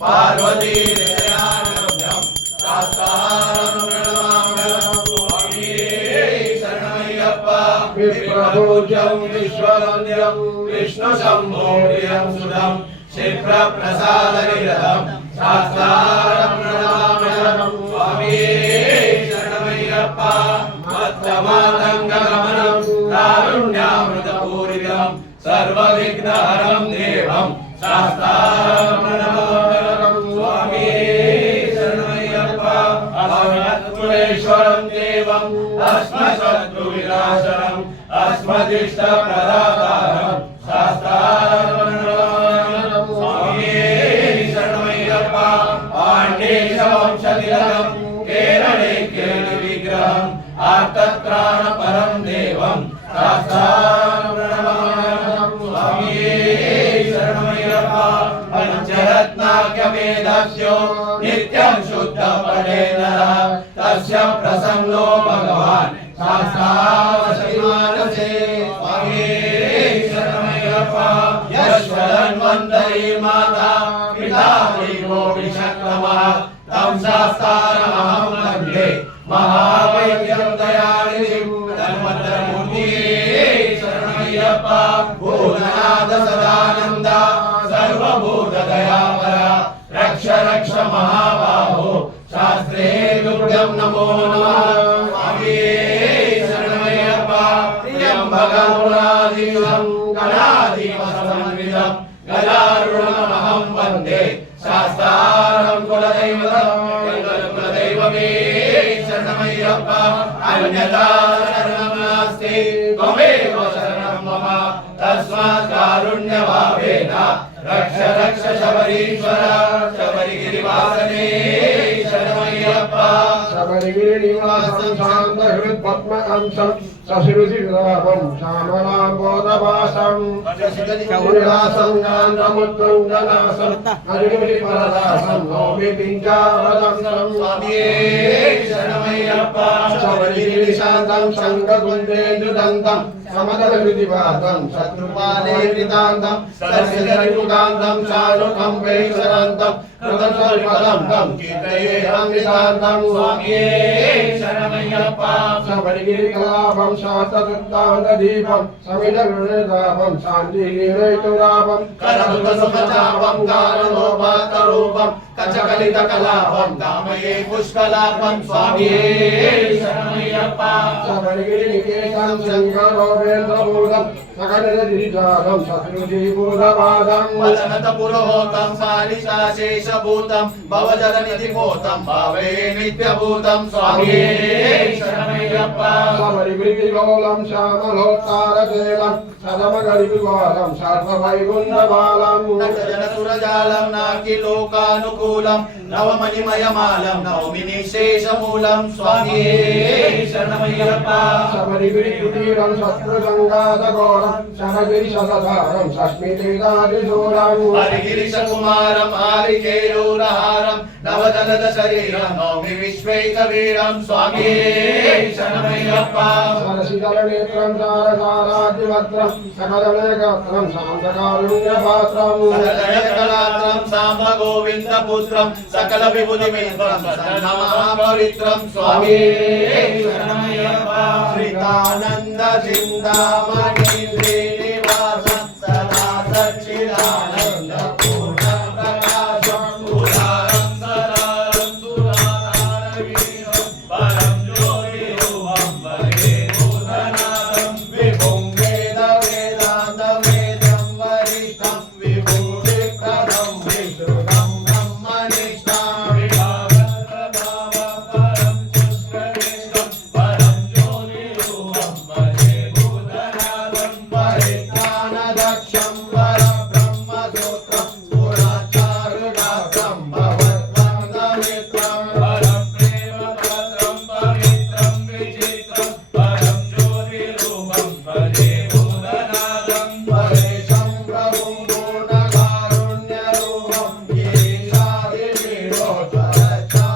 पार्वती विप्रभूज्यं विश्ववन्द्यं विष्णुशम्भो प्रियं सुधं क्षिप्रप्रसादनिरतं शास्त्रारं प्रणमाम्यहं स्वामी शरणमय्यप्पा मत्तमातङ्गगमनं कारुण्यामृतपूरितं सर्वविघ्नहरं देवं शास्त्रारं प्रणमाम्यहं स्वामी शरणमय्यप्पा अस्मत्कुलेश्वरं देवं अस्मत्शत्रुविनाशनम् अस्मदिष्टप्रदातारं शास्त्रारं स्वामी शरणमय्यप्पा पाण्डेशवंशतिलकं केरळे केलिविग्रहम् आर्तत्राणपरं देवं शास्त्रारं स्वामी शरणमय्यप्पा पञ्चरत्नाख्यवेदस्यो नित्यं शुद्धफलेन तस्य प्रसन्नो भगवान् शास्त्रावशमानसे स्वामी शरणमय्यप्पा यश्वरन्वन्तरी माता पिता देवो विषक्तमः तं शास्तारमहं वन्दे महावैद्यं दयानिधिं धन्वन्तरमूर्तिये शरणमय्यप्पा भूतनाथ सदानन्द सर्वभूतदयापरा रक्ष रक्ष महाबाहो शास्त्रे तुभ्यं नमो नमः स्वामी शरणमय्यप्पा त्र्यम्बकमुनादिशं गणाधिपसमन्वितं गदारुणमहं वन्दे शास्तारं कुलदैवमे शरणमय्यप्पा अन्यथा शरणं नास्ति त्वमेव शरणं मम तस्मात् कारुण्यभावेन रक्ष रक्ष शबरीश्वर शबरिगिरिवासने शरणमय्यप्पा शबरिगिरिनिवासं शान्तहृत्पद्मांशं सशिरुचिराभं श्यामलाम्बोधवासं शौर्यासं गान्धमुत्तुङ्गनासं हरिमुनिपरदासं नौमि पिञ्चावदन्तं स्वामी शरणमय्यप्पा शबरिगिरिशान्तं शङ्खकुन्देन्दुदन्तं समदलकृतिवादं शत्रुपालेरितान्तं सर्वजनयुगान्तं शानुकं वैशरन्तं कृतसर्वदं तं कीर्तयेऽमृतान्तं स्वामी शरणमय्यप्पा शबरिगिरिकलापं शास्त्रदत्तान्तदीपं समिधगुणदापं शान्तिहीनैतुरापं करभुतसुखचापं कारणोपातरूपं कचकलितकलापं कामये पुष्कलापं स्वामी शरणमय्यप्पा शबरिगिरिनिकेतं शङ्करोपेन्द्रभूतं सकलजदिजातं शत्रुजीभूतपादं वदनतपुरोहोतं सालिशाशेषभूतं भवजलनिधिभूतं भावे नित्यभूतं स्वामी शरणमय्यप्पा शबरिगिरिलोलं श्यामलोत्तारकेलं सदमगरिविवालं सर्ववैकुण्ठबालं नटजनसुरजालं नाकिलोकानुकूलं नवमणिमयमालं नौमि निःशेषमूलं स्वामी शरणमय्यप्पा शबरिगिरिकुटीरं शत्रुसङ्घातघोरं शबरिगिरिशतधारं सस्मितेदादिशूरं हरिगिरिशकुमारं हारिकेयूरहारं नवदलदशरीरं नौमि विश्वैकवीरं स्वामी शरणमय्यप्पा सरसिजलनेत्रं सारसाराद्यवक्त्रं सकलमेकत्रं शान्तकारुण्यपात्रं सकलजगत्कलात्रं साम्बगोविन्दपुत्रं सकलविभूतिमित्रं सन्नमहापवित्रं स्वामी शरणमय्यप्पा श्रीकानन्द चिन्तामणि श्रीनिवासं सदा सच्चिदानन्द पूर्णप्रकाशं उदारं सदारं सुरानारवीरं परं ज्योतिरूपं वन्दे भूतनाथं विभुं वेदान्तवेदं वरिष्ठं विभूतिप्रदं विश्रुतं ब्रह्मनिष्ठं विभावप्रभावं परं शुष्कनिष्ठं परं ज्योतिरूपं वन्दे भूतनाथं परित्राणदक्षं परब्रह्मसूत्रं पुराचारुडात्रं भवद्वन्दमित्रं परं प्रेमपत्रं पवित्रं विचित्रं परं ज्योतिरूपं वन्दे भूतनाथं परेशं प्रभुं पूर्णकारुण्यरूपं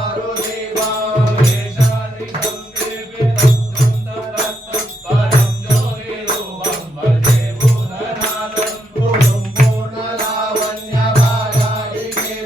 ईशादिवीरोचरचारुदेवं वेशादिकं देवितं सुन्दरत्वं परं ज्योतिरूपं वन्दे भूतनाथं गुरुं पूर्णलावण्यभागादिकेशं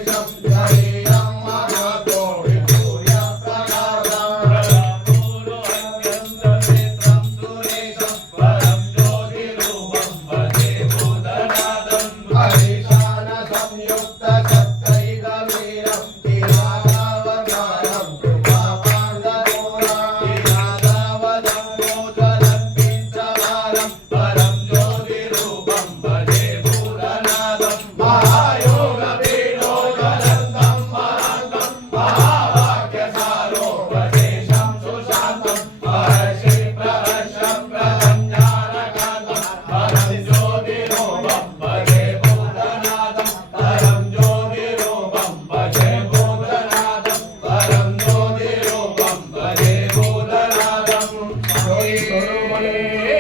సంయుక్త సత్కైక వీరం కిరాతావతారం కృపాపాండమూలం కిరాతావతారోజ్వలంపించవారం పరం జ్యోతి రూపం భజే భూతనాథం మహాయోగ పీఠోజ్వలంతం మహాంతం మహావాక్యసారో ఉపదేశం సుశాంతం మహర్షి ప్రహర్షం ప్రదం జ్ఞానకాంతం పరం జ్యోతి రూపం భజే భూతనాథం పరం జ్యోతి రూపం భజే భూతనాథం పరం జ్యోతి రూపం భజే భూతనాథం స్వామియే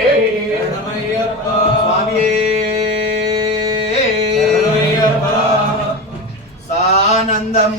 సానందం